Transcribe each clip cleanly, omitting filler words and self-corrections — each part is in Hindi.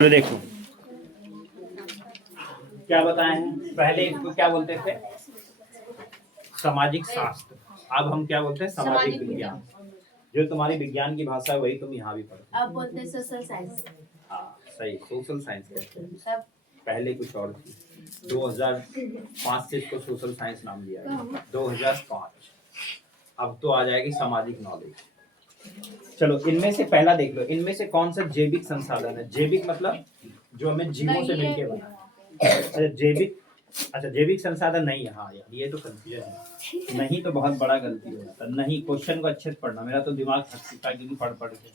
देखो क्या बताए हैं। पहले इसको क्या बोलते थे, सामाजिक शास्त्र। अब हम क्या बोलते हैं, सामाजिक विज्ञान। जो तुम्हारी विज्ञान की भाषा है वही तुम यहाँ भी पढ़ते हो। अब बोलते हैं सोशल साइंस। हाँ सही, सोशल साइंस कहते हैं। पहले कुछ और थी। 2005 से इसको सोशल साइंस नाम दिया गया। 2005। अब तो आ जाएगी सामाजिक नॉलेज। चलो इनमें से पहला देख लो, इनमें से कौन सा जैविक संसाधन है। जैविक मतलब जो हमें जीवों से मिलके बना है। अच्छा जैविक, अच्छा जैविक संसाधन नहीं है। हाँ यार ये तो कंफ्यूजन है। नहीं तो बहुत बड़ा गलती हो जाता। नहीं, क्वेश्चन को अच्छे से पढ़ना। मेरा तो दिमाग थक चुका है क्योंकि पढ़ पढ़ के,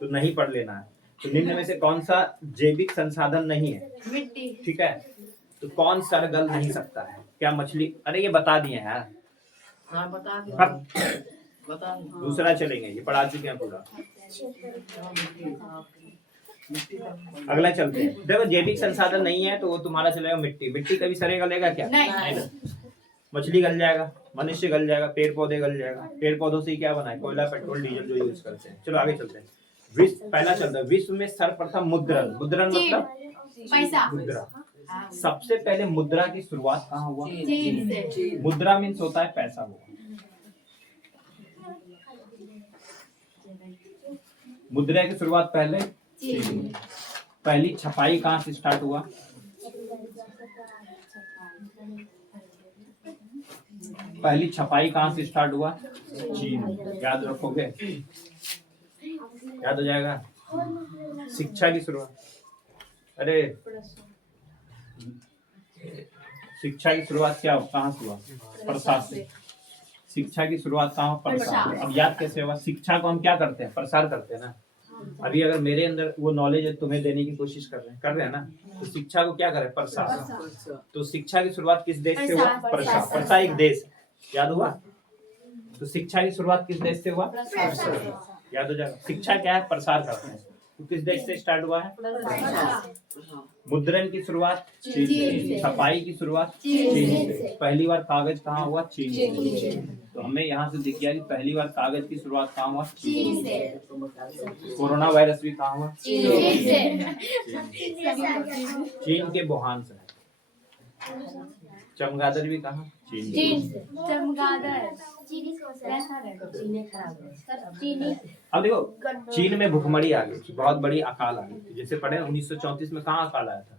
तो नहीं पढ़ लेना है। तो निम्न में से कौन सा जैविक संसाधन नहीं है। मिट्टी। ठीक है, तो कौन सर गल नहीं सकता है। क्या मछली, अरे ये बता दिए हैं। हाँ बता दूसरा चलेंगे, ये पढ़ा चुके हैं पूरा। अगला चलते हैं। देखो जैविक संसाधन नहीं है तो वो तुम्हारा चलेगा मिट्टी। मिट्टी कभी सरे गलेगा क्या? नहीं। मछली गल जाएगा, मनुष्य गल जाएगा, पेड़ पौधे गल जाएगा। पेड़ पौधों से क्या बना है, कोयला, पेट्रोल, डीजल जो यूज करते हैं। चलो आगे चलते हैं। विश्व पहला चलता है, विश्व में सर्वप्रथम मुद्रण। मुद्रण मतलब पैसा। मुद्रा। सबसे पहले मुद्रा की शुरुआत कहाँ हुआ? चीन से। मुद्रा मीन्स होता है पैसा हुआ। मुद्रा की शुरुआत पहले चीन। पहली छपाई कहाँ से स्टार्ट हुआ? पहली छपाई कहाँ से स्टार्ट हुआ? चीन। याद रखोगे, याद हो जाएगा। शिक्षा की शुरुआत, अरे शिक्षा की शुरुआत क्या कहाँ से हुआ? प्रसार से। शिक्षा की शुरुआत कहाँ? प्रसार। अब याद कैसे होगा? शिक्षा को हम क्या करते हैं, प्रसार करते हैं ना। अभी अगर मेरे अंदर वो नॉलेज है तुम्हें देने की कोशिश कर रहे हैं ना, तो शिक्षा को क्या करें, प्रसार। तो शिक्षा की शुरुआत किस देश से हुआ? प्रसार। प्रसार एक देश, याद हुआ। तो शिक्षा की शुरुआत किस देश से हुआ? याद हो जाएगा। शिक्षा क्या है, प्रसार करते हैं। तो किस देश से स्टार्ट हुआ है? मुद्रण की शुरुआत चीन से। छपाई की शुरुआत चीन से। पहली बार कागज कहाँ हुआ? चीन से। तो हमें यहाँ से दिख गया कि पहली बार कागज की शुरुआत कहाँ हुआ? चीन से। कोरोना वायरस भी कहाँ हुआ? चीन से। चीन के वुहान से। चमगादड़ भी कहाँ? चीन से। चमगादड़। अब देखो चीन में भुखमरी आ गई, बहुत बड़ी अकाल आ गई। जैसे पढ़े 1934 में कहाँ अकाल आया था?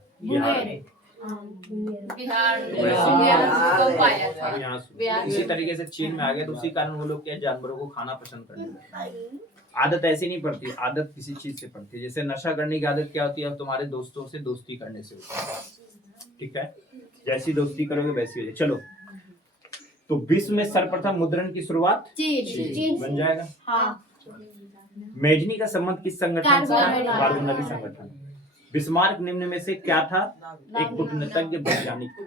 बिहार। इसी तरीके से चीन में आ गया। तो उसी कारण वो लोग क्या जानवरों को खाना पसंद करने लगे। आदत ऐसी नहीं पड़ती, आदत किसी चीज से पड़ती है। जैसे नशा करने की आदत क्या होती है? अब तुम्हारे दोस्तों से दोस्ती करने से होती है। ठीक है, जैसी दोस्ती करोगे वैसी हो जाए। चलो, तो विश्व में सर्वप्रथम मुद्रण की शुरुआत चीन बन जाएगा। हाँ। मेजनी का संबंध किस संगठन से? कार्बोनरी संगठन। बिस्मार्क निम्न में से क्या था? एक कूटनीतिज्ञ वैज्ञानिक था।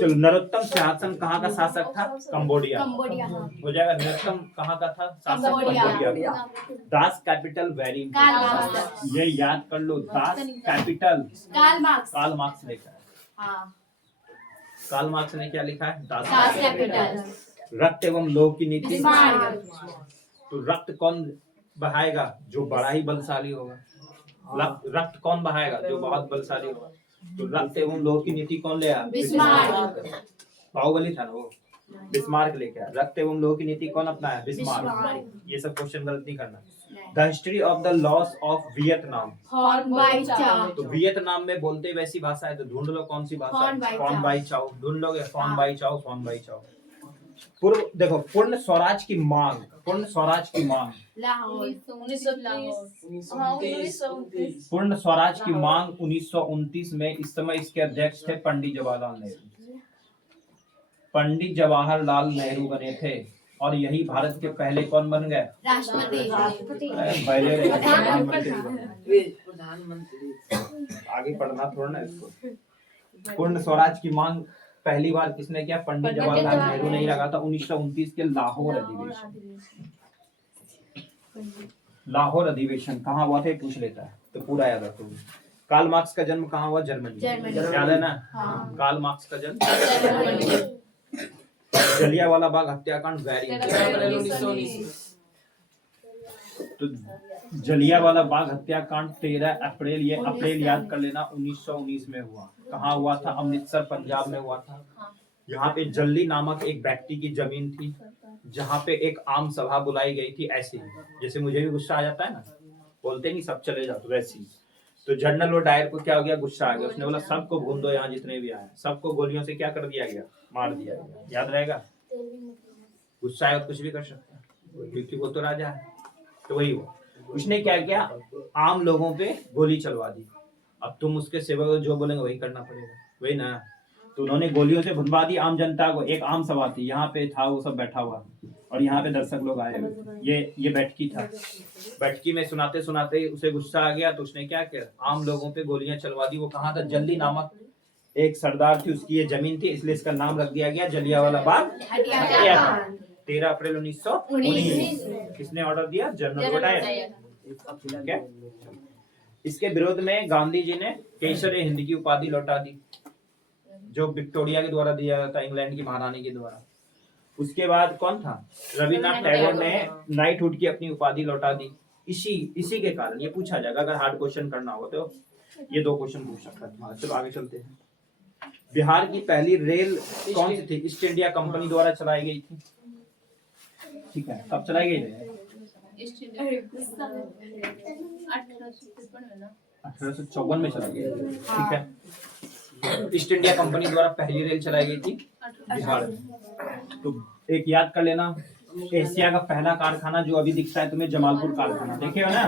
चलो, नरोत्तम सिंहासन कहाँ का शासक था? कंबोडिया। हो जाएगा। नरोत्तम कहाँ का था शासक? Cambodia. Das Kapital very important, ये याद कर लो। दास कैपिटल कार्ल मार्क्स लिखा है। कार्ल मार्क्स ने क्या लिखा है? Das Kapital. रक्त एवं लोह की नीति। तो रक्त कौन बहाएगा? जो बड़ा ही बलशाली होगा। रक्त कौन बहाएगा? जो बहुत बलशाली होगा। तो रक्त एवं लोह की नीति कौन ले आया? बिस्मार्क। बाहुबली था ना वो, बिस्मार्क लेके आया। रक्त एवं लोह की नीति कौन अपनाया? बिस्मार्क। ये सब क्वेश्चन गलत नहीं करना। The history of the loss of Vietnam. तो वियतनाम में बोलते वैसी भाषा है, तो ढूंढ लो कौन सी भाषा है। फॉन बाई चाओ ढूंढ लोगे। फॉन बाई चाओ, फॉन बाई चाओ। पूर्व देखो, पूर्ण स्वराज की मांग। पूर्ण स्वराज की मांग, पूर्ण स्वराज की मांग 1929 में। इस समय इसके अध्यक्ष थे पंडित जवाहरलाल नेहरू। पंडित जवाहरलाल नेहरू बने थे। और यही भारत के पहले कौन बन गए? राष्ट्रपति। पहले आगे पढ़ना थोड़ा ना इसको। पूर्ण स्वराज की मांग पहली बार किसने किया? पंडित जवाहरलाल नेहरू ने ही लगा था 1929 के लाहौर अधिवेशन। लाहौर अधिवेशन कहाँ हुआ था पूछ लेता है तो पूरा याद रखोगे। कार्ल मार्क्स का जन्म कहाँ हुआ? जर्मनी। याद है ना? कार्ल मार्क्स का जन्म। जलियांवाला बाग हत्याकांड वेरी। तो जलियांवाला बाग हत्याकांड 13 अप्रैल, ये अप्रैल याद कर लेना, 1919 में हुआ। कहाँ हुआ था? अमृतसर पंजाब में हुआ था। यहाँ पे जल्दी नामक एक व्यक्ति की जमीन थी, जहाँ पे एक आम सभा बुलाई गई थी। ऐसे ही जैसे मुझे भी गुस्सा आ जाता है ना, बोलते नहीं सब चले जाओ, तो वैसे ही। तो जनरल वो डायर को क्या हो गया, गुस्सा आ गया। उसने बोला सबको भून दो, यहाँ जितने भी आए सबको गोलियों से क्या कर दिया गया, मार दिया गया। याद रहेगा? गुस्सा आया तो कुछ भी कर सकता है, क्योंकि वो तो राजा है। तो वही हुआ, उसने क्या किया, आम लोगों पे गोली चलवा दी। अब तुम उसके सेवक जो बोलेंगे वही करना पड़ेगा, वही ना। तो उन्होंने गोलियों से भुनवा दी आम जनता को। एक आम सभा थी, यहाँ पे था वो सब बैठा हुआ, और यहाँ पे दर्शक लोग आए हुए। ये बैठकी था। बैठकी में सुनाते सुनाते उसे गुस्सा आ गया, तो उसने क्या किया, आम लोगों पे गोलियां चलवा दी। वो कहाँ था, जल्दी नामक एक सरदार थी, उसकी ये जमीन थी, इसलिए इसका नाम रख दिया गया जलियांवाला बाग हत्याकांड। 13 अप्रैल 1919। किसने ऑर्डर दिया? General Dyer. ठीक है। इसके विरोध में गांधी जी ने केसर हिंद की उपाधि लौटा दी, जो विक्टोरिया के द्वारा दिया गया था, इंग्लैंड की महारानी के द्वारा। उसके बाद कौन था? रविन्द्रनाथ टैगोर ने नाइटहुड की अपनी उपाधि लौटा दी। इसी के कारण ये पूछा जाएगा, अगर हार्ड क्वेश्चन करना हो तो ये 2 क्वेश्चन पूछ सकता है। चलो आगे चलते हैं। बिहार की पहली रेल कौन सी थी? ईस्ट इंडिया कंपनी द्वारा चलाई गई थी। ठीक है, कब चलाई गई थी? 1854 में चलाई गई। ठीक है, ईस्ट इंडिया कंपनी द्वारा पहली रेल चलाई गई थी बिहार में। तो एक याद कर लेना, एशिया का पहला कारखाना जो अभी दिखता है तुम्हें, जमालपुर कारखाना, देखे हो ना?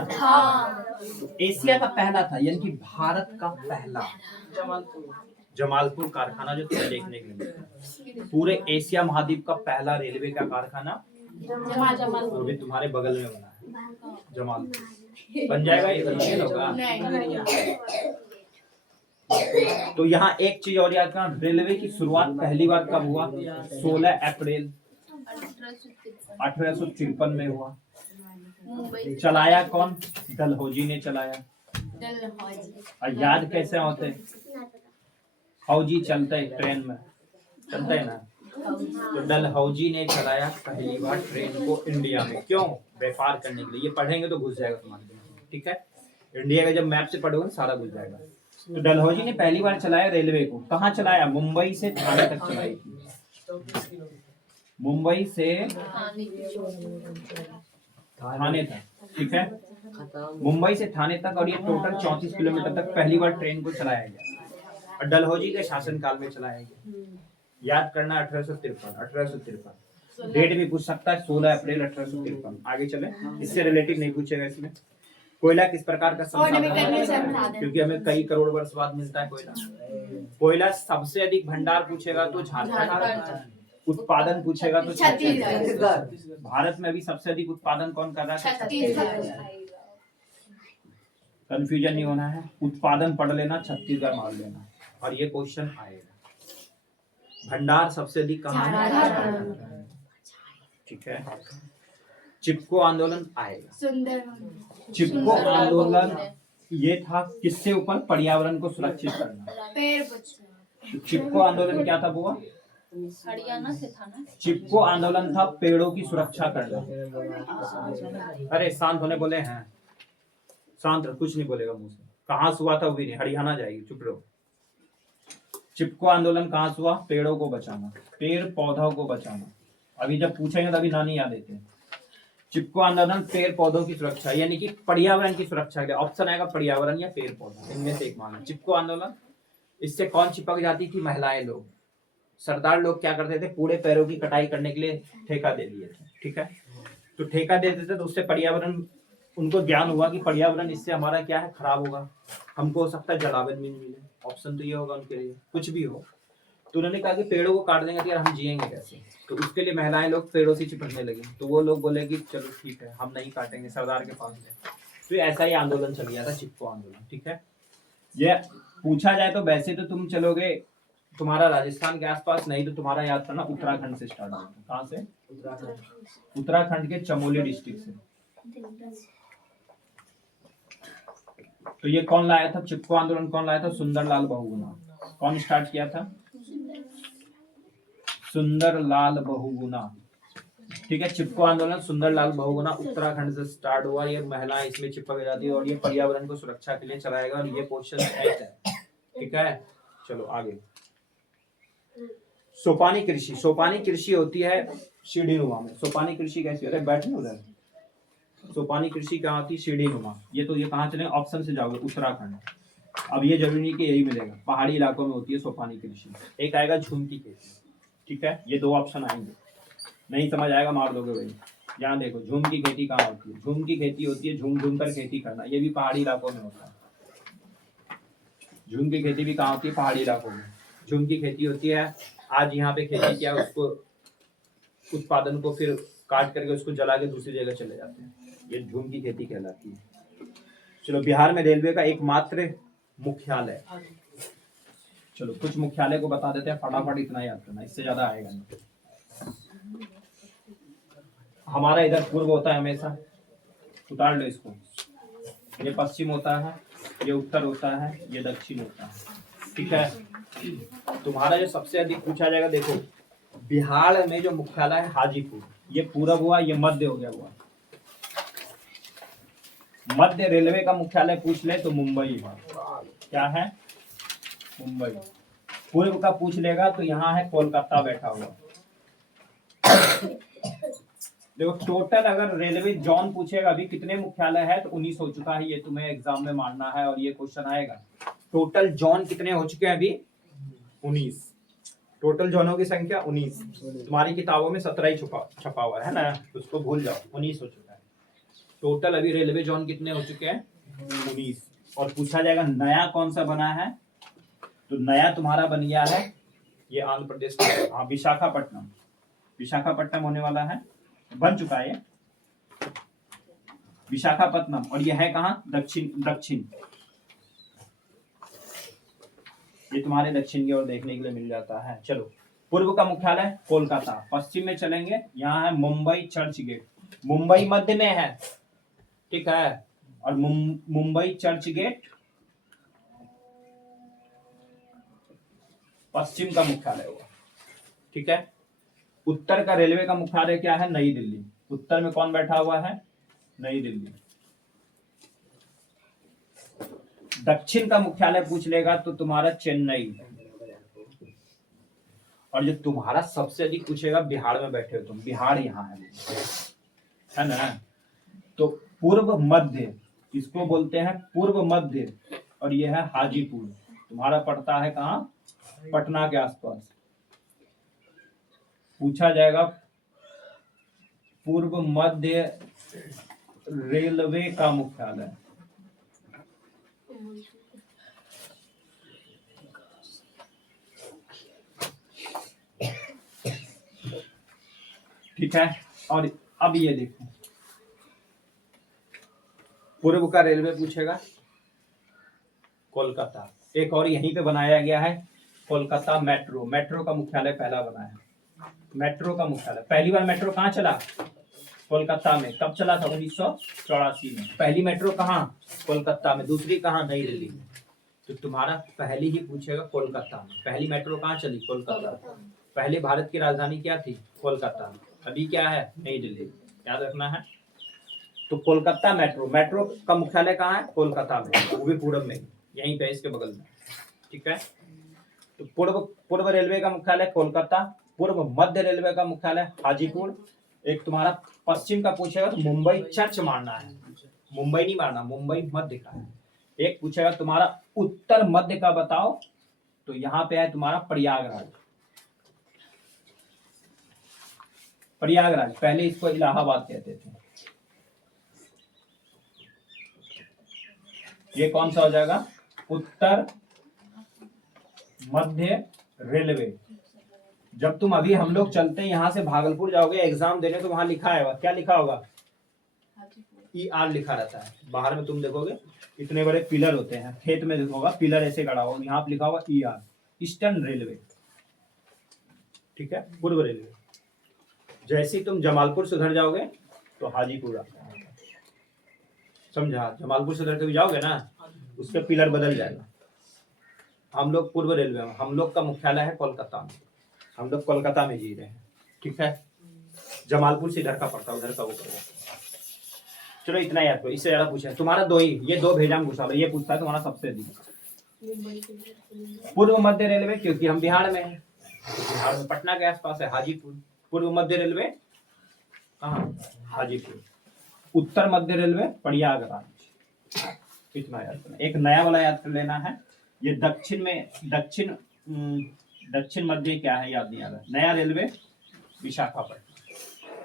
तो एशिया का पहला था, यानी कि भारत का पहला जमालपुर कारखाना जो तुम्हें देखने के लिए मिलता है। पूरे एशिया महाद्वीप का पहला रेलवे का कारखाना वो भी तुम्हारे बगल में बना है, जमालपुर। बन जाएगा ये होगा। तो यहाँ एक चीज और याद करना, रेलवे की शुरुआत पहली बार कब हुआ? 16 अप्रैल 1853 में हुआ। चलाया कौन? डलहौजी ने चलाया। और याद कैसे होते? हौजी चलते ट्रेन में, चलते है ना। तो डलहौजी ने चलाया पहली बार ट्रेन को इंडिया में। क्यों? व्यापार करने के लिए। ये पढ़ेंगे तो घुस जाएगा तुम्हारे दिमाग में। ठीक है, इंडिया का जब मैप से पढ़ोगे सारा घुस जाएगा। तो डलहौजी ने पहली बार चलाया रेलवे को। कहाँ चलाया? मुंबई से थाने तक चलाई थी। मुंबई से थाने तक। ठीक है, मुंबई से थाने तक, और ये टोटल 34 किलोमीटर तक पहली बार ट्रेन को चलाया गया, और डलहौजी के शासनकाल में चलाया गया। याद करना 1853। डेट भी पूछ सकता है, 16 अप्रैल 1853। आगे चले, इससे रिलेटिव नहीं पूछेगा इसमें। कोयला किस प्रकार का संसाधन है? क्योंकि हमें कई करोड़ वर्ष बाद मिलता है कोयला। कोयला सबसे अधिक भंडार पूछेगा तो झारखंड, उत्पादन पूछेगा तो छत्तीसगढ़। भारत में अभी सबसे अधिक उत्पादन कौन कर रहा है? छत्तीसगढ़। कंफ्यूजन नहीं होना है, उत्पादन पढ़ लेना, छत्तीसगढ़ मान लेना, और ये क्वेश्चन आएगा। भंडार सबसे अधिक कहाँ है? ठीक है। चिपको आंदोलन आएगा। चिपको आंदोलन ये था किससे ऊपर? पर्यावरण को सुरक्षित करना। चिपको आंदोलन क्या था बुआ? हरियाणा से था ना। चिपको आंदोलन था पेड़ों की सुरक्षा करना। अरे शांत होने बोले हैं, शांत, कुछ नहीं बोलेगा मुंह से। कहाँ से हुआ था वो भी नहीं, हरियाणा जाएगी, चुप रहो। चिपको आंदोलन कहाँ से हुआ? पेड़ों को बचाना, पेड़ पौधों को बचाना। अभी जब पूछेंगे तभी नानी याद देते हैं। चिपको आंदोलन पेड़ पौधों की सुरक्षा, यानी कि पर्यावरण की सुरक्षा के लिए। ऑप्शन आएगा पर्यावरण या पेड़ पौधा, इनमें से एक माना। चिपको आंदोलन, इससे कौन चिपक जाती थी? महिलाएं लोग। सरदार लोग क्या करते थे? पूरे पेड़ों की कटाई करने के लिए ठेका दे दिए थे। ठीक है, तो ठेका दे देते तो उससे पर्यावरण, उनको ज्ञान हुआ कि पर्यावरण इससे हमारा क्या है, खराब होगा, हमको हो सकता है जलावन भी नहीं मिले। ऑप्शन तो ये होगा उनके लिए, कुछ भी हो। तो उन्होंने कहा कि पेड़ों को काट देंगे तो यार हम जिएंगे कैसे? तो उसके लिए महिलाएं लोग पेड़ों से चिपकने लगी। तो वो लोग बोले कि चलो ठीक है, हम नहीं काटेंगे, सरदार के पास गए। तो ऐसा ही आंदोलन चल गया था, चिपको आंदोलन। ठीक है, ये पूछा जाए तो वैसे तो तुम चलोगे तुम्हारा राजस्थान के आसपास, नहीं तो तुम्हारा याद करना उत्तराखंड से स्टार्ट होगा। कहाँ से? उत्तराखंड के चमोली डिस्ट्रिक्ट से। तो ये कौन लाया था? चिपको आंदोलन कौन लाया था? सुंदरलाल बहुगुणा। कौन स्टार्ट किया था? सुंदरलाल बहुगुणा। ठीक है। चिपको आंदोलन सुंदरलाल बहुगुणा उत्तराखंड से स्टार्ट हुआ। ये महिलाएं इसमें चिपक जाती है और ये पर्यावरण को सुरक्षा के लिए चलाएगा और ये क्वेश्चन है। ठीक है, चलो आगे। सोपानी कृषि, सोपानी कृषि होती है सीढ़ी नुमा में। सोपानी कृषि कैसी होती है? बैठे उधर। सोपानी कृषि कहाँ होती है? सीढ़ी नुमा। ये तो ये कहाँ चले? ऑप्शन से जाओगे, उत्तराखंड। अब ये जरूरी नहीं कि यही मिलेगा, पहाड़ी इलाकों में होती है सोपानी कृषि। एक आएगा झूम की खेती। ठीक है, ये दो ऑप्शन आएंगे, नहीं समझ आएगा मार दोगे भाई। यहाँ देखो झूम की खेती कहाँ होती है? झूम की खेती होती है झूम झूम कर खेती करना, ये भी पहाड़ी इलाकों में होता है। झूम की खेती भी कहाँ होती है? पहाड़ी इलाकों में। झूम की खेती होती है, आज यहाँ पे खेती किया, उसको उत्पादन को फिर काट करके उसको जला के दूसरी जगह चले जाते हैं, ये झूम की खेती कहलाती है। चलो, बिहार में रेलवे का एकमात्र मुख्यालय। चलो कुछ मुख्यालय को बता देते हैं, फटाफट इतना याद करना, इससे ज्यादा आएगा नहीं। हमारा इधर पूर्व होता है हमेशा, उतार लो इसको। ये पश्चिम होता है, ये उत्तर होता है, ये दक्षिण होता है। ठीक है, तुम्हारा जो सबसे अधिक पूछा जाएगा, देखो बिहार में जो मुख्यालय है हाजीपुर, ये पूरब हुआ, ये मध्य हो गया हुआ। मध्य रेलवे का मुख्यालय पूछ ले तो मुंबई हुआ। क्या है? मुंबई। पूर्व का पूछ लेगा तो यहाँ है कोलकाता बैठा हुआ। देखो टोटल अगर रेलवे जोन पूछेगा अभी कितने मुख्यालय है तो 19 हो चुका है, ये तुम्हें एग्जाम में मानना है और ये क्वेश्चन आएगा। टोटल जोन कितने हो चुके हैं अभी? 19। टोटल जोनों की संख्या 19। तुम्हारी किताबों में 17 ही छपा हुआ है ना, उसको भूल जाओ, 19 हो चुका है। टोटल अभी रेलवे जोन कितने हो चुके हैं? 19। और पूछा जाएगा नया कौन सा बना है, तो नया तुम्हारा बन गया है ये आंध्र प्रदेश का, हाँ विशाखापट्टनम। विशाखापट्टनम होने वाला है, बन चुका है विशाखापट्टनम। और ये है कहाँ? दक्षिण। ये तुम्हारे दक्षिण की ओर देखने के लिए मिल जाता है। चलो, पूर्व का मुख्यालय कोलकाता। पश्चिम में चलेंगे, यहाँ है मुंबई चर्च गेट। मुंबई मध्य में है, ठीक है, और मुंबई चर्च गेट पश्चिम का मुख्यालय हुआ। ठीक है, उत्तर का रेलवे का मुख्यालय क्या है? नई दिल्ली। उत्तर में कौन बैठा हुआ है? नई दिल्ली। दक्षिण का मुख्यालय पूछ लेगा तो तुम्हारा चेन्नई। और जो तुम्हारा सबसे अधिक पूछेगा, बिहार में बैठे हो तुम, बिहार यहाँ है ना। तो पूर्व मध्य इसको बोलते हैं, पूर्व मध्य, और यह है हाजीपुर। तुम्हारा पड़ता है कहाँ? पटना के आसपास। पूछा जाएगा पूर्व मध्य रेलवे का मुख्यालय। ठीक है, और अब ये देखो पूर्व का रेलवे पूछेगा कोलकाता। एक और यहीं पे बनाया गया है कोलकाता मेट्रो। मेट्रो का मुख्यालय पहला बना है। मेट्रो का मुख्यालय पहली बार मेट्रो कहाँ चला? कोलकाता में। कब चला था? 1984 में। पहली मेट्रो कहाँ? कोलकाता में। दूसरी कहाँ? नई दिल्ली में। तो तुम्हारा पहली ही पूछेगा कोलकाता में। पहली मेट्रो कहाँ चली? कोलकाता। पहले भारत की राजधानी क्या थी? कोलकाता। अभी क्या है? नई दिल्ली। याद रखना है। तो कोलकाता मेट्रो, मेट्रो का मुख्यालय कहाँ है? कोलकाता में, वो भी पूर्व में, यहीं पे इसके बगल में। ठीक है, तो पूर्व रेलवे का मुख्यालय कोलकाता, पूर्व मध्य रेलवे का मुख्यालय हाजीपुर। एक तुम्हारा पश्चिम का पूछेगा तो मुंबई चर्च मारना है, मुंबई नहीं मारना, मुंबई मध्य का है। एक पूछेगा तुम्हारा उत्तर मध्य का बताओ, तो यहाँ पे है तुम्हारा प्रयागराज। प्रयागराज, पहले इसको इलाहाबाद कहते थे। ये कौन सा हो जाएगा? उत्तर मध्य रेलवे। जब तुम अभी हम लोग चलते हैं यहाँ से भागलपुर जाओगे एग्जाम देने, तो वहां लिखा है, क्या लिखा होगा? ER लिखा रहता है। बाहर में तुम देखोगे इतने बड़े पिलर होते हैं, खेत में होगा पिलर ऐसे गड़ा होगा, यहाँ पे लिखा होगा ER, ईस्टर्न रेलवे। ठीक है, पूर्व रेलवे। जैसे ही तुम जमालपुर से उधर जाओगे तो हाजीपुर आता है, समझा? जमालपुर से उधर कभी जाओगे ना, उसके पिलर बदल जाएगा। हम लोग पूर्व रेलवे में, हम लोग का मुख्यालय है कोलकाता में, हम लोग कोलकाता में जी रहे हैं। ठीक है, जमालपुर से इधर का पड़ता है, उधर का वो करो। चलो इतना याद करो, इससे ज्यादा पूछे तुम्हारा दो ही, ये दो भेजा हम घुसा, ये पूछता है तुम्हारा सबसे अधिक। पूर्व मध्य रेलवे, क्योंकि हम बिहार में हैं, बिहार में पटना के आसपास है हाजीपुर। पूर्व मध्य रेलवे कहाँ? हाजीपुर। उत्तर मध्य रेलवे प्रयागराज। इतना याद करना। एक नया वाला याद कर लेना है, ये दक्षिण में, दक्षिण मध्य क्या है याद नहीं आ रहा। नया रेलवे विशाखापट्टनम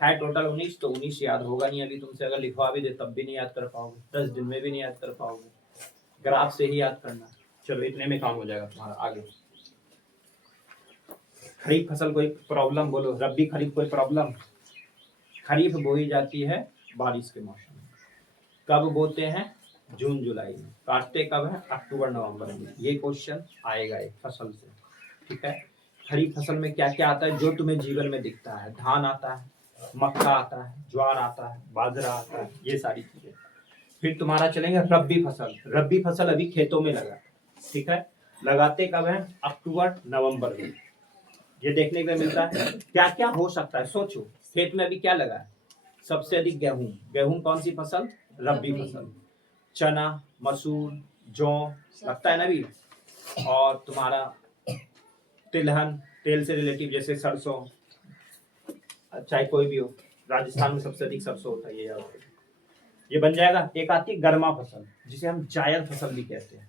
है। टोटल 19, तो 19 याद होगा नहीं अभी तुमसे, अगर लिखवा भी दे तब भी नहीं याद कर पाओगे, 10 दिन में भी नहीं याद कर पाओगे, ग्राफ से ही याद करना। चलो इतने में काम हो जाएगा तुम्हारा। आगे खरीफ फसल कोई प्रॉब्लम बोलो, रबी खरीफ कोई प्रॉब्लम। खरीफ बोई जाती है बारिश के मौसम में। कब बोते हैं? जून जुलाई में। काटते कब है? अक्टूबर नवंबर में। ये क्वेश्चन आएगा एक फसल से, ठीक है। खरीफ फसल में क्या क्या आता है जो तुम्हें जीवन में दिखता है? धान आता है, मक्का आता है, ज्वार आता है, बाजरा आता है, ये सारी चीजें। फिर तुम्हारा चलेंगे रबी फसल। रबी फसल अभी खेतों में लगा, ठीक है। लगाते कब है? अक्टूबर नवंबर में। ये देखने को मिलता है क्या क्या हो सकता है। सोचो खेत में अभी क्या लगा है? सबसे अधिक गेहूं। गेहूं कौन सी फसल? रबी फसल। चना, मसूर, जौ लगता है ना अभी। और तुम्हारा तिलहन, तेल से रिलेटिव जैसे सरसों, चाहे कोई भी हो, राजस्थान में सबसे अधिक सरसों होता है, ये याद रखो। ये बन जाएगा। एक आती है गर्मा फसल, जिसे हम जायद फसल भी कहते हैं।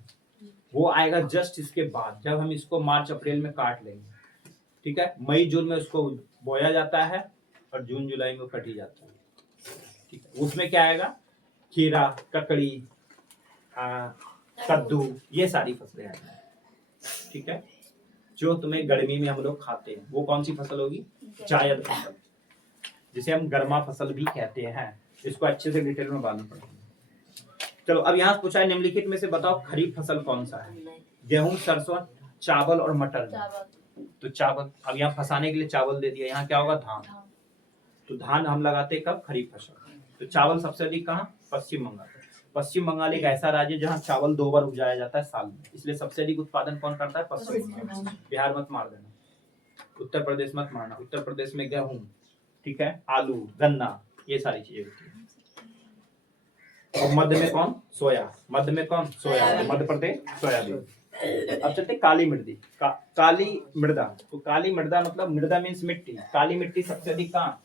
वो आएगा जस्ट इसके बाद, जब हम इसको मार्च अप्रैल में काट लेंगे, ठीक है। मई जून में उसको बोया जाता है और जून जुलाई में वो कटी जाता है, ठीक है। उसमें क्या आएगा? खीरा, ककड़ी, कद्दू, ये सारी फसलें आएंगी, ठीक है। जो तुम्हें गर्मी में हम लोग खाते हैं वो कौन सी फसल होगी? जायद फसल, जिसे हम गर्मा फसल भी कहते हैं। इसको अच्छे से डिटेल में मालूम पड़ेगा। चलो अब यहाँ पूछा है निम्नलिखित में से बताओ खरीफ फसल कौन सा है? गेहूं, सरसों, चावल और मटर। तो चावल, अब यहाँ फंसाने के लिए चावल दे दिया। यहाँ क्या होगा? धान। तो धान हम लगाते कब? खरीफ फसल। तो चावल सबसे अधिक कहाँ? पश्चिम बंगाल। पश्चिम बंगाल एक ऐसा राज्य जहाँ चावल 2 बार उगाया जाता है साल में, इसलिए सबसे अधिक उत्पादन कौन करता है? पश्चिम बंगाल। बिहार मत मार देना, उत्तर प्रदेश मत मारना। उत्तर प्रदेश में गेहूं, ठीक है, आलू, गन्ना, ये सारी चीजें होती है। और मध्य में कौन? सोया। मध्य में कौन? सोया। मध्य प्रदेश सोयाबीन। अब चलते काली मृदा। काली मृदा, तो काली मृदा मतलब मृदा मीन्स मिट्टी। काली मिट्टी सबसे अधिक कहाँ?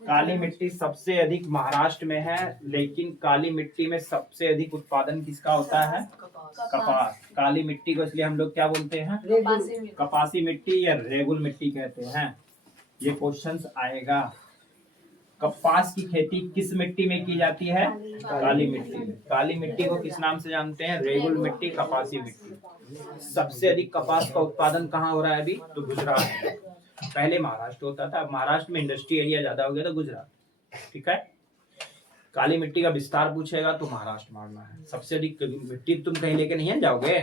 काली मिट्टी सबसे अधिक महाराष्ट्र में है, लेकिन काली मिट्टी में सबसे अधिक उत्पादन किसका होता है? कपास। काली मिट्टी को इसलिए हम लोग क्या बोलते हैं? कपासी मिट्टी या रेगुल मिट्टी कहते हैं। ये क्वेश्चंस आएगा। कपास की खेती किस मिट्टी में की जाती है? काली मिट्टी में। काली मिट्टी को किस नाम से जानते हैं? रेगुल मिट्टी, कपासी मिट्टी। सबसे अधिक कपास का उत्पादन कहाँ हो रहा है अभी? तो गुजरात में। पहले महाराष्ट्र होता था, अब महाराष्ट्र में इंडस्ट्री एरिया ज्यादा हो गया तो गुजरात, ठीक है। काली मिट्टी का विस्तार पूछेगा तो महाराष्ट्र मारना है। सबसे अधिक मिट्टी तुम कहीं लेके नहीं जाओगे।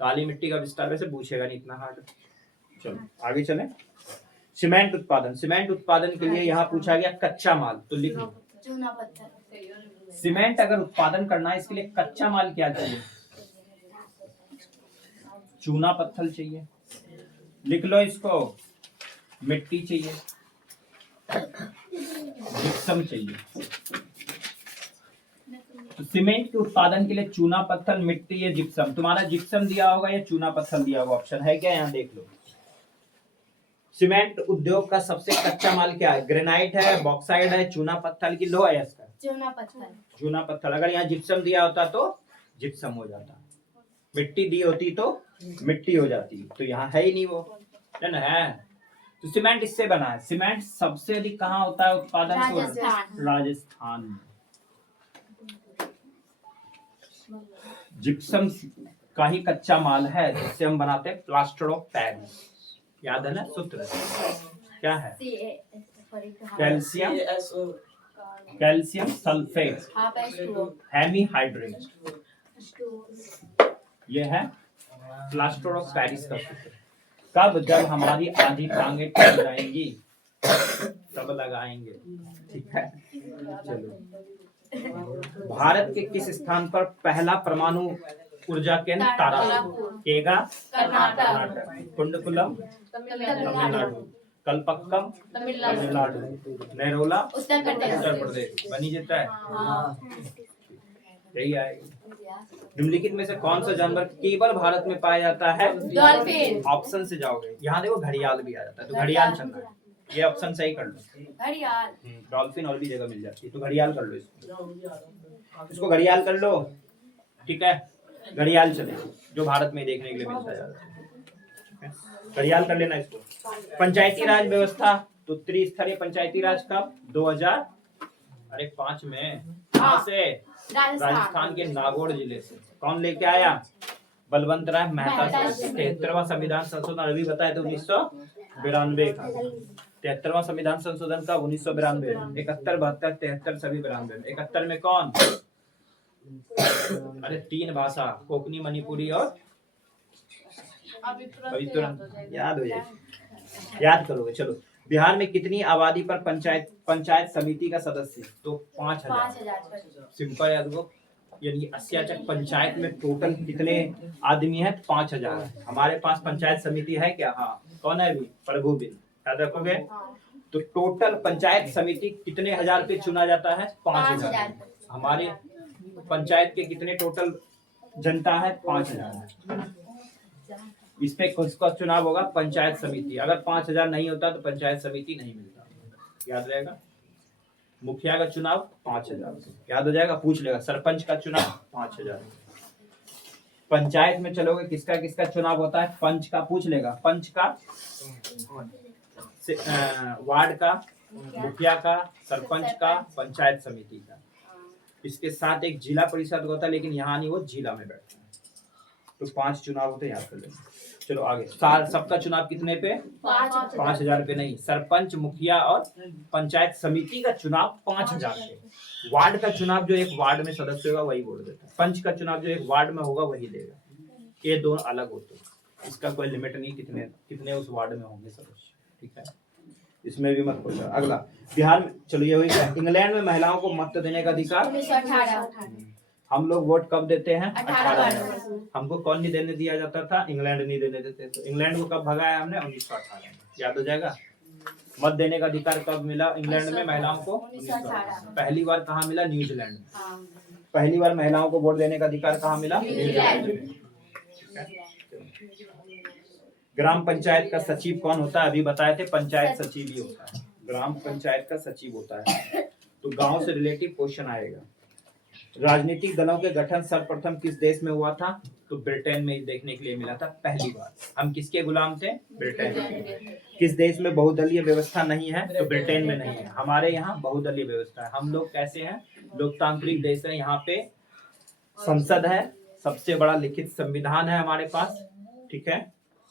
काली मिट्टी का विस्तार वैसे पूछेगा नहीं इतना हार्ड। चलो आगे चले। सीमेंट उत्पादन। सीमेंट उत्पादन के लिए यहाँ पूछा गया कच्चा माल, तो लिख लो चूना पत्थर। सीमेंट अगर उत्पादन करना है इसके लिए कच्चा माल क्या चाहिए? चूना पत्थर चाहिए। लिख लो इसको। मिट्टी चाहिए, जिप्सम चाहिए। तो सीमेंट के उत्पादन के लिए चूना पत्थर, मिट्टी या जिप्सम। तुम्हारा जिप्सम दिया होगा या चूना पत्थर दिया होगा? ऑप्शन है क्या? यहाँ देख लो। सीमेंट उद्योग का सबसे कच्चा माल क्या है? ग्रेनाइट है, बॉक्साइड है, चूना पत्थर की लोहा है इसका? चूना पत्थर। चूना पत्थर। अगर यहाँ जिप्सम दिया होता तो जिप्सम हो जाता, मिट्टी दी होती तो मिट्टी हो जाती, तो यहाँ है ही नहीं वो, है ना। है तो सीमेंट इससे बना है। सीमेंट सबसे अधिक कहाँ होता है उत्पादन? राजस्थान में। जिप्सम का ही कच्चा माल है जिससे हम बनाते हैं प्लास्टर ऑफ पेरिस। याद है ना सूत्र? क्या है? कैल्शियम, कैल्शियम सल्फेट हेमीहाइड्रेट, ये है प्लास्टर ऑफ पेरिस का सूत्र। कब? जब हमारी आधी टांगे टूट जाएंगी तब लगाएंगे, ठीक है। चलो, भारत के किस स्थान पर पहला परमाणु ऊर्जा केंद्र तारापुर? केगा कर्नाटक, कुंडकुलम तमिलनाडु, कलपक्कम तमिलनाडु तमिलनाडु, नेरोला उत्तर प्रदेश उत्तर प्रदेश, बनी जाता है। हाँ यही आएगा। निम्नलिखित में से कौन सा जानवर केवल भारत में पाया जाता है? डॉल्फिन ऑप्शन से जाओगे, यहाँ देखो घड़ियाल भी आ जाता है, तो घड़ियाल चलना है, ये ऑप्शन सही कर लो। घड़ियाल डॉल्फिन और भी जगह मिल जाती है, तो घड़ियाल कर लो इसको घड़ियाल कर लो, ठीक है। घड़ियाल चले जो भारत में देखने के लिए मिलता है ज्यादा, घड़ियाल कर लेना इसको। पंचायती राज व्यवस्था, तो त्रिस्तरीय पंचायती राज कब? 2005 में। कहाँ से? राजस्थान के नागौर जिले से। कौन लेके आया? बलवंत राय मेहता। 73वां संविधान संशोधन अभी बताया तो 1992 का। 73वां संविधान संशोधन का 1992, 71, 72, 73 सभी 92। 71 में कौन? अरे 3 भाषा, कोंकणी, मणिपुरी और अभी तुरंत याद हो जाएगी, याद करोगे। चलो, बिहार में कितनी आबादी पर पंचायत समिति का सदस्य? तो 5000। सिंपल याद हो, यानी 80 पंचायत में टोटल कितने आदमी है? 5000। हमारे पास पंचायत समिति है क्या? हाँ, कौन है अभी? प्रभु बिन, याद रखोगे। तो टोटल पंचायत समिति कितने हजार पे चुना जाता है? 5000। हमारे पंचायत के कितने टोटल जनता है? 5000। इस पे किसका चुनाव होगा? पंचायत समिति। अगर 5000 नहीं होता तो पंचायत समिति नहीं मिलता, याद रहेगा। मुखिया का चुनाव 5000 से, याद हो जाएगा, पूछ लेगा। सरपंच का चुनाव 5000। पंचायत में चलोगे किसका किसका चुनाव होता है? पंच का पूछ लेगा, पंच का, वार्ड का, मुखिया का, सरपंच का, पंचायत समिति का। इसके साथ एक जिला परिषद होता है, लेकिन यहाँ नहीं, वो जिला में बैठता है। तो 5 चुनाव होते हैं, याद कर लेंगे। चलो आगे। सबका चुनाव कितने पे? 5000 पे नहीं, सरपंच, मुखिया और पंचायत समिति का चुनाव 5000 पे। वार्ड का चुनाव जो एक वार्ड में सदस्य होगा वही वोट देता है। पंच का चुनाव जो एक वार्ड में होगा वही देगा। ये दोनों अलग होते हैं, इसका कोई लिमिट नहीं कितने उस वार्ड में होंगे सदस्य, ठीक है। इसमें भी मत पूछो। अगला, बिहार में, चलो ये हुई। इंग्लैंड में महिलाओं को मत देने का अधिकार 1918। हम लोग वोट कब देते हैं? 18 में। हमको कौन नहीं देने दिया जाता था? इंग्लैंड नहीं देने देते। तो इंग्लैंड को कब भगाया हमने? 1918 में, याद हो जाएगा। मत देने का अधिकार कब मिला इंग्लैंड में महिलाओं को? 1918। पहली बार कहाँ मिला? न्यूजीलैंड में। पहली बार महिलाओं को वोट देने का अधिकार कहाँ मिला? न्यूजीलैंड में। ग्राम पंचायत का सचिव कौन होता है? अभी बताए थे, पंचायत सचिव ही होता है। ग्राम पंचायत का सचिव होता है। तो गांव से रिलेटिव क्वेश्चन आएगा। राजनीतिक दलों के गठन सर्वप्रथम किस देश में हुआ था? तो ब्रिटेन में देखने के लिए मिला था पहली बार। हम किसके गुलाम थे? ब्रिटेन के। किस देश में बहुदलीय व्यवस्था नहीं है? तो ब्रिटेन में नहीं है। हमारे यहाँ बहुदलीय व्यवस्था है। हम लोग कैसे हैं? लोकतांत्रिक देश है। यहाँ पे संसद है, सबसे बड़ा लिखित संविधान है हमारे पास, ठीक है।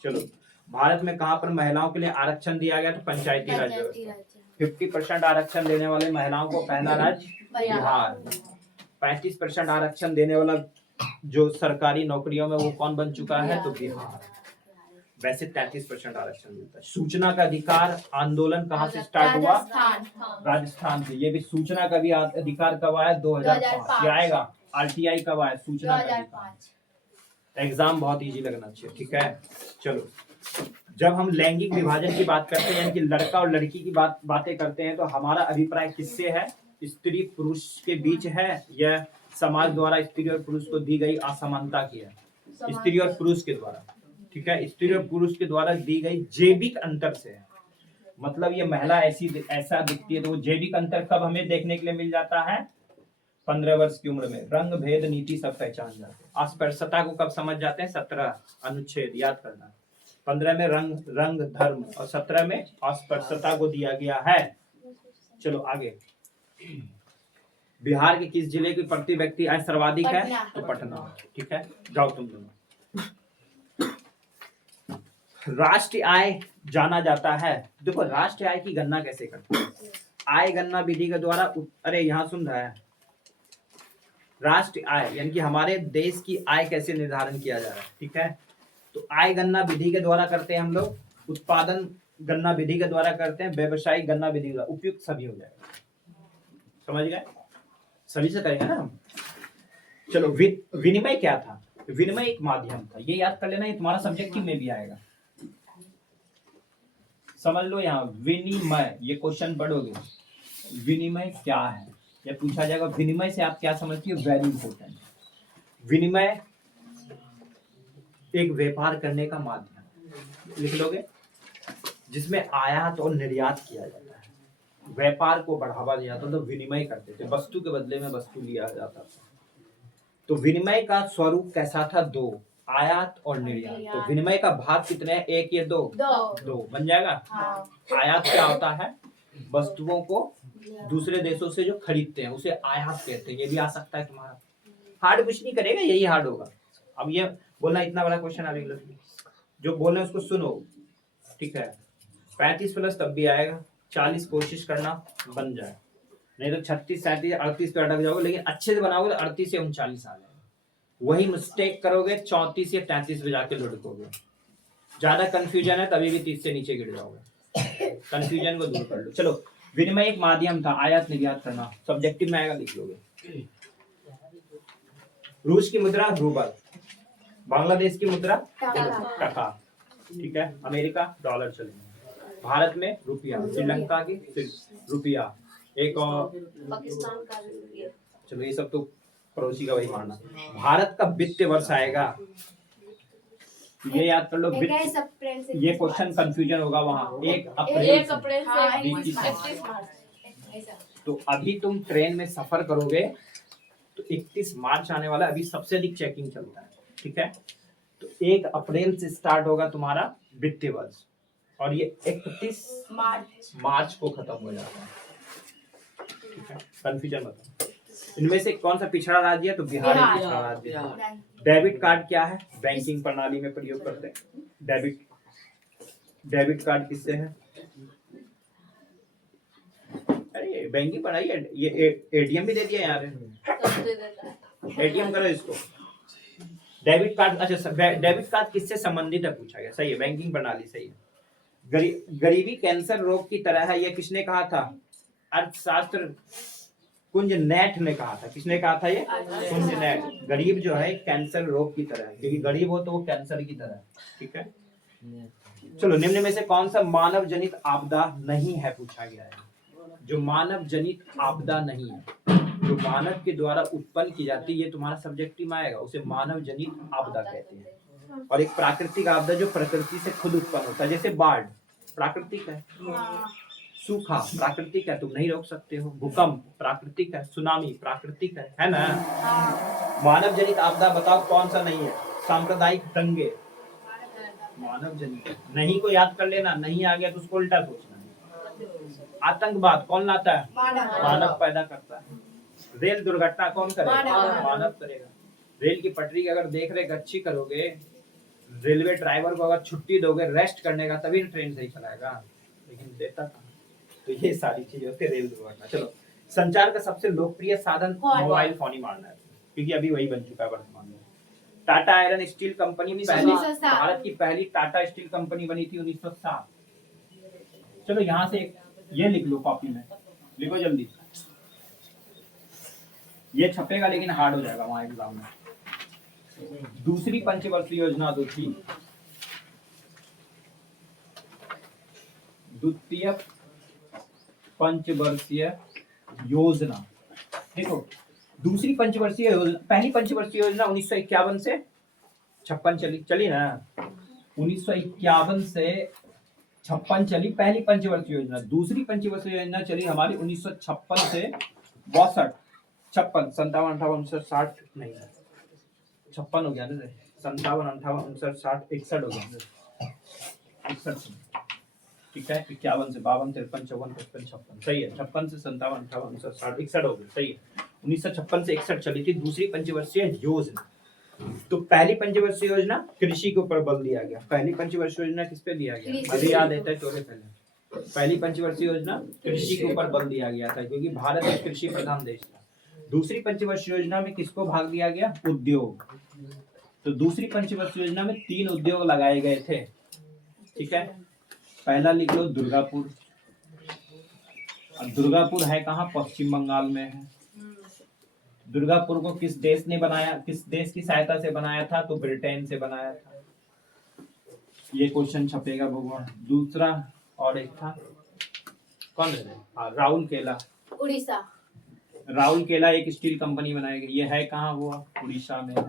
चलो, भारत में कहाँ पर महिलाओं के लिए आरक्षण दिया गया? तो पंचायती राज व्यवस्था। 50% आरक्षण देने वाले महिलाओं को पहला राज्य बिहार। 35% आरक्षण देने वाला जो सरकारी नौकरियों में वो कौन बन चुका है? तो बिहार। वैसे 33% आरक्षण मिलता है। सूचना का अधिकार आंदोलन कहाँ से स्टार्ट हुआ? राजस्थान से। ये भी सूचना का भी अधिकार कब आया? 2005। क्या आएगा? आरटीआई कब आया? सूचना का अधिकार। एग्जाम बहुत इजी लगना चाहिए, ठीक है। चलो, जब हम लैंगिक विभाजन की बात करते हैं, यानी कि लड़का और लड़की की बातें करते हैं, तो हमारा अभिप्राय किससे है? स्त्री पुरुष के बीच है, या समाज द्वारा स्त्री और पुरुष को दी गई असमानता की है? स्त्री और पुरुष के द्वारा, ठीक है। स्त्री और पुरुष के द्वारा दी गई जैविक अंतर से है। मतलब ये महिला ऐसा दिखती है, तो वो जैविक अंतर कब हमें देखने के लिए मिल जाता है? 15 वर्ष की उम्र में। रंग भेद नीति सब पहचान जाते हैं। अस्पृश्यता को कब समझ जाते हैं? 17 अनुच्छेद, याद करना। 15 में रंग धर्म और 17 में अस्पृश्यता को दिया गया है। चलो आगे। बिहार के किस जिले की प्रति व्यक्ति आय सर्वाधिक है? तो पटना, ठीक है। जाओ तुम दोनों। राष्ट्रीय आय जाना जाता है। देखो, राष्ट्रीय आय की गणना कैसे करते हैं? आय गणना विधि के द्वारा, अरे यहाँ सुन रहा है। राष्ट्रीय आय यानी कि हमारे देश की आय कैसे निर्धारण किया जा रहा है, ठीक है। तो आय गणना विधि के द्वारा करते हैं हम लोग, उत्पादन गणना विधि के द्वारा करते हैं, व्यवसायिक गणना विधि के द्वारा। उपयुक्त सभी हो जाएगा, समझ गए? सभी से करेंगे ना हम। चलो, विनिमय क्या था? विनिमय एक माध्यम था, ये याद कर लेना, ये तुम्हारा सब्जेक्टिव में भी आएगा। समझ लो यहाँ विनिमय, ये क्वेश्चन पढ़ोगे विनिमय क्या है, या पूछा जाएगा विनिमय से आप क्या समझती हो, वेरी इंपॉर्टेंट। विनिमय एक व्यापार करने का माध्यम, लिख लोगे, जिसमें आयात और निर्यात किया जाता है, व्यापार को बढ़ावा दिया जाता, तो विनिमय करते थे, वस्तु के बदले में वस्तु लिया जाता था। तो विनिमय का स्वरूप कैसा था, दो, आयात और निर्यात। तो विनिमय का भाग कितने हैं, एक या दो, दो बन जाएगा। आयात क्या होता है, वस्तुओं को दूसरे देशों से जो खरीदते हैं उसे आयात कहते हैं। ये भी आ सकता है तुम्हारा, हार्ड कुछ नहीं करेगा, यही हार्ड होगा। अब ये बोलना इतना बड़ा क्वेश्चन अब इंग्लिश में जो बोल रहे हैं उसको सुनो, ठीक है। 35 प्लस तब भी आएगा, 40 कोशिश करना बन जाए, नहीं तो 36, 37, 38 पे अटक जाओगे, लेकिन अच्छे से बनाओगे तो 38 से 39 आ जाएगा। वही मिस्टेक करोगे 34 या 33 पे जाके लुढ़कोगे। ज्यादा कंफ्यूजन है तभी भी 30 से नीचे गिर जाओगे, कंफ्यूजन को दूर कर लो। चलो, विनिमय एक माध्यम था, आयात निर्यात करना, सब्जेक्टिव में आएगा, लिख लोगे। रूस की मुद्रा रूबल, बांग्लादेश की मुद्रा टका, ठीक है, अमेरिका डॉलर चलेगा, भारत में रुपया, श्रीलंका की रुपया, एक और पाकिस्तान का रुपया। चलो ये सब तो पड़ोसी का वही मानना। भारत का वित्तीय वर्ष आएगा, ये याद कर लो, ये क्वेश्चन कंफ्यूजन होगा वहाँ, 1 अप्रैल से 31 मार्च। तो अभी तुम ट्रेन में सफर करोगे तो 31 मार्च आने वाला, अभी सबसे अधिक चेकिंग चलता है, ठीक है। तो 1 अप्रैल से स्टार्ट होगा तुम्हारा वित्तीय वर्ष, और ये 31 मार्च को खत्म हो जाता है, ठीक है। कंफ्यूजन बताओ, इनमें से कौन सा पिछड़ा राज्य है, तो बिहार एक पिछड़ा राज्य है। डेबिट कार्ड क्या है, बैंकिंग प्रणाली में प्रयोग करते हैं। डेबिट कार्ड किससे है, अरे बैंकिंग प्रणाली, ये एटीएम भी दे दिया यार, एटीएम करो इसको। डेबिट कार्ड, अच्छा डेबिट कार्ड किससे संबंधित है पूछा गया, सही है, बैंकिंग प्रणाली, सही है। गरीबी कैंसर रोग की तरह है, ये किसने कहा था, अर्थशास्त्र कुंज नेट ने कहा था। किसने कहा था, ये कुंज नेट। गरीब जो है कैंसर रोग की तरह है, क्योंकि गरीब हो तो वो कैंसर की तरह है, ठीक है। चलो, निम्न में से कौन सा मानव जनित आपदा नहीं है पूछा गया है, जो मानव जनित आपदा नहीं है, जो मानव के द्वारा उत्पन्न की जाती है, ये तुम्हारा सब्जेक्टिव में आएगा, उसे मानव जनित आपदा कहते हैं। और एक प्राकृतिक आपदा जो प्रकृति से खुद उत्पन्न होता है, जैसे बाढ़ प्राकृतिक है, सूखा प्राकृतिक है, तुम नहीं रोक सकते हो, भूकंप प्राकृतिक है, सुनामी प्राकृतिक है ना। मानव जनित आपदा बताओ कौन सा नहीं है, सांप्रदायिक दंगे मानव जनित, नहीं को याद कर लेना, नहीं आ गया तो उसको उल्टा सोचना है। आतंकवाद कौन लाता है, मानव पैदा करता है। रेल दुर्घटना कौन करेगा, मानव करेगा। रेल की पटरी की अगर देख रेख अच्छी करोगे, रेलवे ड्राइवर को अगर छुट्टी दोगे रेस्ट करने का, तभी ट्रेन सही चलाएगा, लेकिन देता था। तो ये सारी चीजें होती है रेल दुर्घटना। चलो, संचार का सबसे लोकप्रिय साधन मोबाइल फोन ही मानना है, क्योंकि अभी वही बन चुका है वर्तमान में। टाटा आयरन स्टील कंपनी पहली, भारत की पहली टाटा स्टील कंपनी बनी थी 1907। चलो यहाँ से ये लिख लो, कॉपी में लिखो जल्दी, ये छपेगा लेकिन हार्ड हो जाएगा वहां एग्जाम में। दूसरी पंचवर्षीय योजना जो थी, द्वितीय पंचवर्षीय योजना, देखो दूसरी पंचवर्षीय योजना, पहली पंचवर्षीय योजना 1951 से 56 चली ना, 1951 से 56 चली पहली पंचवर्षीय योजना। दूसरी पंचवर्षीय योजना चली हमारी 1956 से 62, 56, 57, 58, 59, 60 नहीं, 56 हो गया ना, 57, 58, 59, 60, 61 हो गया, 61, ठीक है। 51 से 52, 53, 54, 55, 56, सही है। 56 से 57, 58, 59, 60, 61 हो गया, सही है। 1956 से 61 चली थी दूसरी पंचवर्षीय योजना। तो पहली पंचवर्षीय योजना कृषि के ऊपर बल दिया गया। पहली पंचवर्षीय योजना किस पे दिया गया, अभी याद रहता है, चोरे पहले पहली पंचवर्षीय योजना कृषि के ऊपर बल दिया गया था, क्योंकि भारत एक कृषि प्रधान देश था। दूसरी पंचवर्षीय योजना में किसको भाग दिया गया, उद्योग। तो दूसरी पंचवर्षीय योजना में 3 उद्योग लगाए गए थे, ठीक है। पहला लिख लो दुर्गापुर। अब दुर्गापुर है कहाँ, पश्चिम बंगाल में है। दुर्गापुर को किस देश ने बनाया, किस देश की सहायता से बनाया था, तो ब्रिटेन से बनाया था। ये क्वेश्चन छपेगा भगवान। दूसरा और एक था कौन है? हाँ, राहुल केला। उड़ीसा। राहुल केला एक स्टील कंपनी बनाएगी, ये है कहाँ? वो उड़ीसा में है।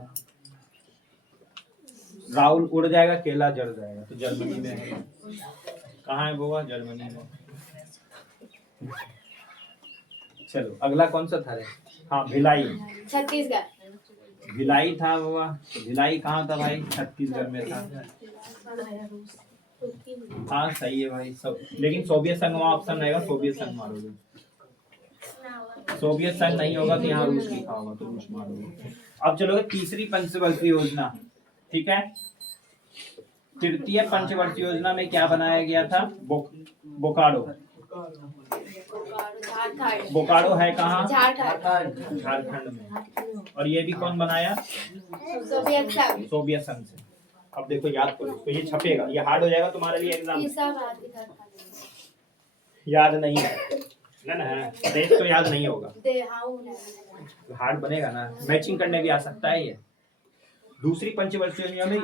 राहुल उड़ जाएगा, केला जड़ जाएगा, तो जर्मनी में है। कहाँ है वो? जर्मनी में। चलो अगला कौन सा था रे? हाँ, भिलाई। छत्तीसगढ़। भिलाई था वो, तो भिलाई कहाँ था भाई? छत्तीसगढ़ में था। हाँ सही है भाई सब, लेकिन सोवियत संघ वहाँ ऑप्शन रहेगा, सोवियत संघ मारोगे। सोवियत संघ नहीं होगा तो यहाँ रूस लिखा होगा, तो रूस मारोगे। अब चलोगे तीसरी पंचवर्षीय योजना, ठीक है। तृतीय पंचवर्षीय योजना में क्या बनाया गया था? बोकारो। बोकारो है कहाँ? झारखंड में। और ये भी कौन बनाया? सोवियत संघ से। अब देखो याद करो, तो ये छपेगा, ये हार्ड हो जाएगा तुम्हारे लिए एग्जाम। याद नहीं है ना, देश तो याद नहीं होगा, हार्ड बनेगा ना, मैचिंग करने भी आ सकता है ये। दूसरी पंचवर्षीय योजना में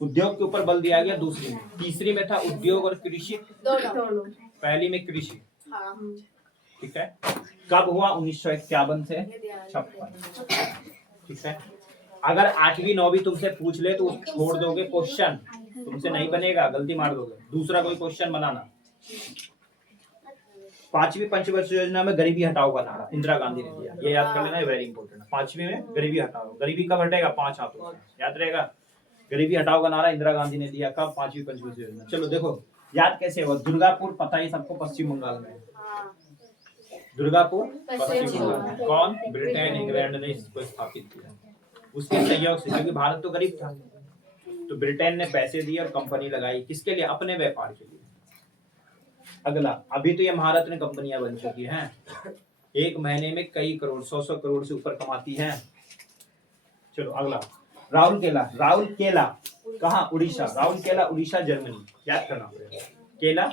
उद्योग के ऊपर बल दिया गया दूसरी में। तीसरी में था उद्योग और कृषि, पहली में कृषि, ठीक है। कब हुआ? 1951 से 56, ठीक है। अगर 8वीं 9वीं तुमसे पूछ ले तो छोड़ दोगे क्वेश्चन, तुमसे नहीं बनेगा, गलती मार दोगे, दूसरा कोई क्वेश्चन बनाना। 5वीं पंचवर्षीय योजना में गरीबी हटाओ का नारा इंदिरा गांधी ने दिया, ये याद कर लेना, वेरी इंपॉर्टेंट। 5वीं में गरीबी हटाओ, गरीबी कब हटेगा? 5 हाथों से, याद रहेगा। गरीबी हटाओ का नारा इंदिरा गांधी ने दिया कब? 5वीं पंचवर्षीय योजना। चलो देखो याद कैसे हुआ। दुर्गापुर पता है सबको, पश्चिम बंगाल में। दुर्गापुर पश्चिम बंगाल। कौन? ब्रिटेन इंग्लैंड ने इसको स्थापित किया, उसके सहयोग से, क्योंकि भारत तो गरीब था, तो ब्रिटेन ने पैसे दिए और कंपनी लगाई, किसके लिए? अपने व्यापार के लिए। अगला, अभी तो ये महारत्न कंपनियां बन चुकी हैं, एक महीने में कई करोड़, 100 करोड़ से ऊपर कमाती हैं। चलो अगला, राहुल केला कहाँ? उड़ीसा। राहुल केला उड़ीसा, जर्मनी, याद करना पड़ेगा। केला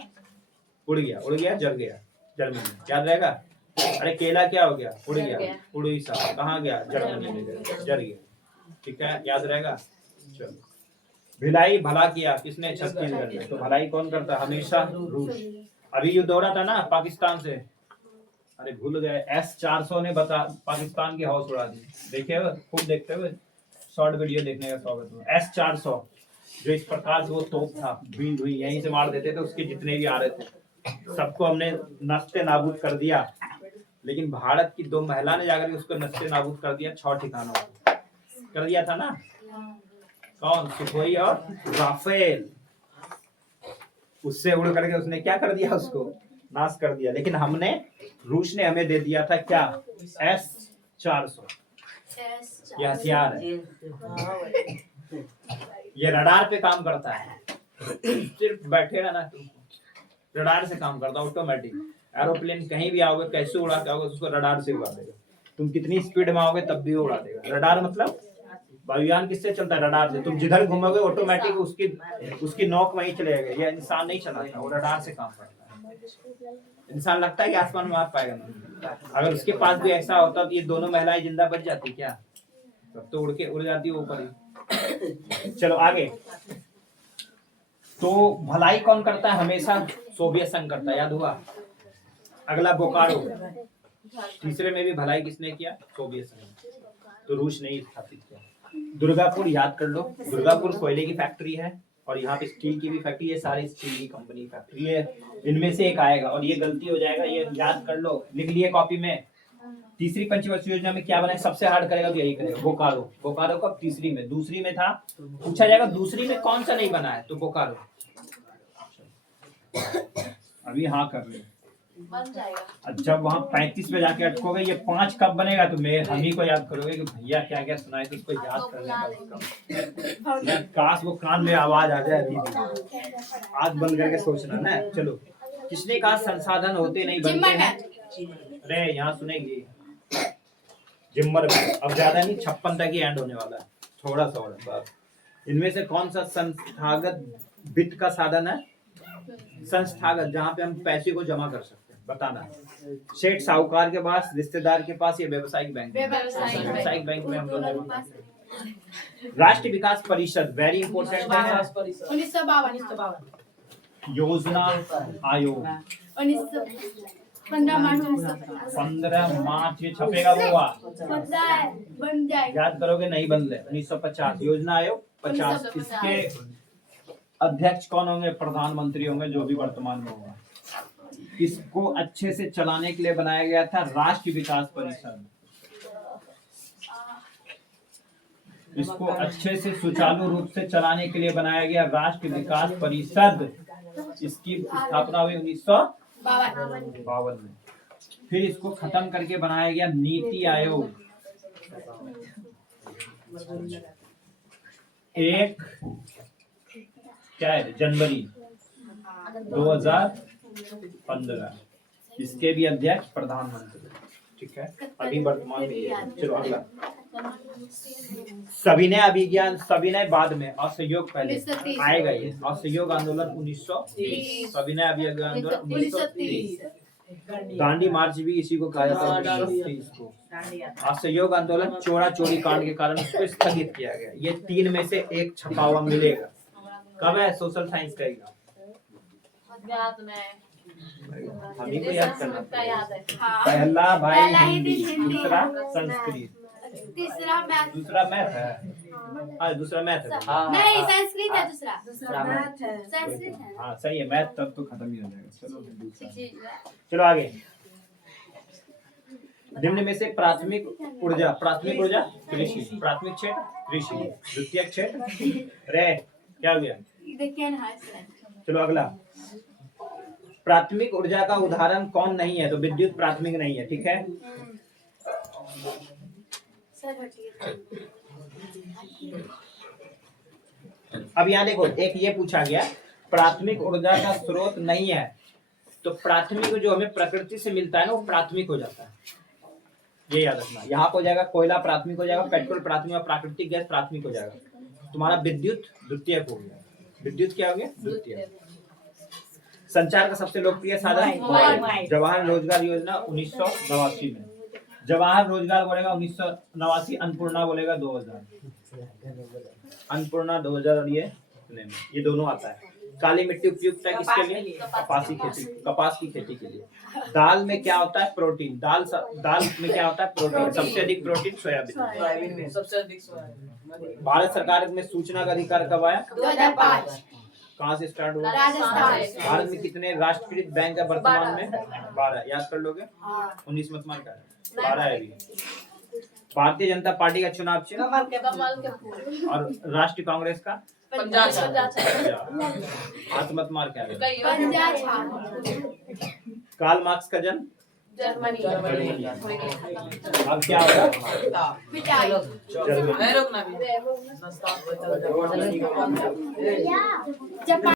उड़ गया जल गया, जर्मनी, याद रहेगा। अरे केला क्या हो गया? उड़ गया, उड़ीसा, कहाँ गया? जर्मनी में गया, जल गया, ठीक है, याद रहेगा। चलो, भिलाई भला किया किसने? छत्तीसगढ़ में। तो भलाई कौन करता? हमेशा रूस। अभी युद्ध हो रहा था ना पाकिस्तान से, अरे भूल गए, S-400 ने पाकिस्तान की हौस उड़ा दी। देखे हुए, खूब देखते हुए, शॉर्ट वीडियो देखने का स्वागत है। S-400 जो इस प्रकार से वो तोप था, ढुई यहीं से मार देते थे, उसके जितने भी आ रहे थे सबको हमने नस्ते नाबूद कर दिया। लेकिन भारत की 2 महिला ने जाकर उसको नस्ते नाबूद कर दिया, 6 ठिकानों कर दिया था ना। कौन? सुखोई और राफेल। उससे उड़ करके उसने क्या कर दिया? उसको नाश कर दिया। लेकिन हमने, रूस ने हमें दे दिया था क्या? S-400। ये हथियार है, ये रडार पे काम करता है, सिर्फ बैठे रहना, रडार से काम करता है, ऑटोमेटिक। एरोप्लेन कहीं भी आओगे, कैसे उड़ा के आओगे, उसको रडार से उड़ा देगा। तुम कितनी स्पीड में आओगे तब भी वो उड़ा देगा। रडार मतलब वायुयान किससे चलता है? रडार से। तुम जिधर घूमोगे ऑटोमेटिक उसकी नोक वहीं चले जाएगी। ये इंसान नहीं चलाता, वो रडार से काम करता है। इंसान लगता है कि आसमान में आ पाएगा ना, अगर उसके पास भी ऐसा होता तो ये दोनों महिलाएं जिंदा बच जाती क्या? तब तो उड़ जाती ऊपर ही। चलो आगे, तो भलाई कौन करता है? हमेशा सोवियत संघ करता है, याद हुआ। अगला बोकारो, तीसरे में भी भलाई किसने किया? सोवियत संघ, तो रूस ने ही स्थापित किया। दुर्गापुर याद कर लो, दुर्गापुर कोयले की फैक्ट्री है और यहाँ पे स्टील की भी फैक्ट्री है, सारी स्टील की कंपनी फैक्ट्री है, इनमें से एक आएगा और ये गलती हो जाएगा, ये याद कर लो, लिख लिए कॉपी में। तीसरी पंचवर्षीय योजना में क्या बनाए? सबसे हार्ड करेगा तो यही करेगा, बोकारो। बोकारो कब? तीसरी में। दूसरी में था, पूछा जाएगा दूसरी में कौन सा नहीं बना है, तो बोकारो। अभी हाँ कर ले, बन जाएगा। जब वहाँ 35 पे जाके अटकोगे, ये 5 कब बनेगा? तो हम ही को याद करोगे कि भैया क्या क्या सुनाए, तो उसको याद करने का। काश वो कान में आवाज आ जाए, अभी आँख बंद करके सोचना ना। चलो, किसने कहा संसाधन होते नहीं बनते हैं? अरे यहाँ सुनेंगे, जिम्मर में। अब ज्यादा नहीं, 56 तक ही एंड होने वाला है, थोड़ा सा और। इनमें से कौन सा संस्थागत वित्त का साधन है? संस्थागत, जहाँ पे हम पैसे को जमा कर सकते हैं, बताना। सेठ साहूकार के पास, रिश्तेदार के पास, या व्यावसायिक बैंक? व्यावसायिक बैंक में हम लोग। राष्ट्रीय विकास परिषद, वेरी इंपॉर्टेंट है। 1952। योजना आयोग 15 मार्च 1950 15 मार्च ये छपेगा हुआ पता है बन जाएगा याद करोगे नहीं बदले 1950 योजना आयोग 50 इसके अध्यक्ष कौन होंगे प्रधानमंत्री होंगे जो भी वर्तमान में होगा इसको अच्छे से चलाने के लिए बनाया गया था राष्ट्रीय विकास परिषद इसको अच्छे से सुचारू रूप से चलाने के लिए बनाया गया राष्ट्रीय विकास परिषद इसकी स्थापना हुई 1952 में फिर इसको खत्म करके बनाया गया नीति आयोग 1 जनवरी 2015 इसके भी अध्यक्ष प्रधानमंत्री ठीक है अभी वर्तमान में ये है। चलो अगला सविनय अभिज्ञान सविनय बाद में असहयोग पहले 1930 आएगा ये असहयोग आंदोलन 1930 सविनय अभिज्ञान आंदोलन 1930 दांडी मार्च भी इसी को कहा जाता है 1930 को असहयोग आंदोलन चोरा चोरी कांड के कारण उसको स्थगित किया गया ये 3 में से एक छपा हुआ मिलेगा कब है सोशल साइंस का एग्जाम हम ही को याद करना पहला भाई हिंदी दूसरा संस्कृत दूसरा मैथ है दूसरा मैथ है नहीं संस्कृत है दूसरा संस्कृत है हाँ सही है मैथ तब तो खत्म ही हो जाएगा चलो दूसरा चलो आगे निम्न में से प्राथमिक ऊर्जा कृषि प्राथमिक क्षेत्र कृषि द्वितीयक क्षेत्र रे क्या हो गया चलो अगला प्राथमिक ऊर्जा का उदाहरण कौन नहीं है तो विद्युत प्राथमिक नहीं है ठीक है अब यहाँ देखो एक ये पूछा गया प्राथमिक ऊर्जा का स्रोत नहीं है तो प्राथमिक जो हमें प्रकृति से मिलता है ना वो प्राथमिक हो जाता है ये याद रखना यहाँ हो जाएगा कोयला प्राथमिक हो जाएगा पेट्रोल प्राथमिक और प्राकृतिक गैस प्राथमिक हो जाएगा तुम्हारा विद्युत द्वितीयक हो गया विद्युत क्या हो गया द्वितीयक संचार का सबसे लोकप्रिय साधन जवाहर रोजगार योजना 1989 में जवाहर रोजगार बोलेगा 1989 अन्नपूर्णा बोलेगा 2000 अन्नपूर्णा 2000 और ये दोनों आता है काली मिट्टी उपयुक्त है किसके लिए कपास की खेती के लिए दाल में क्या होता है प्रोटीन दाल में क्या होता है प्रोटीन सबसे अधिक प्रोटीन सोयाबीन में सबसे अधिक सोयाबीन भारत सरकार में सूचना का अधिकार कब आया 2005 कहाँ से स्टार्ट हुआ राजस्थान भारत में कितने राष्ट्रीयकृत बैंक है वर्तमान में 12 याद कर लोगे 19 मत मार कर 12 है अभी भारतीय जनता पार्टी का चुनाव चिन्ह कमल के फूल और राष्ट्रीय कांग्रेस का हाथ मत मार क्या कार्ल मार्क्स का जन्म जर्मनी अब क्या होगा जर्मनी जापान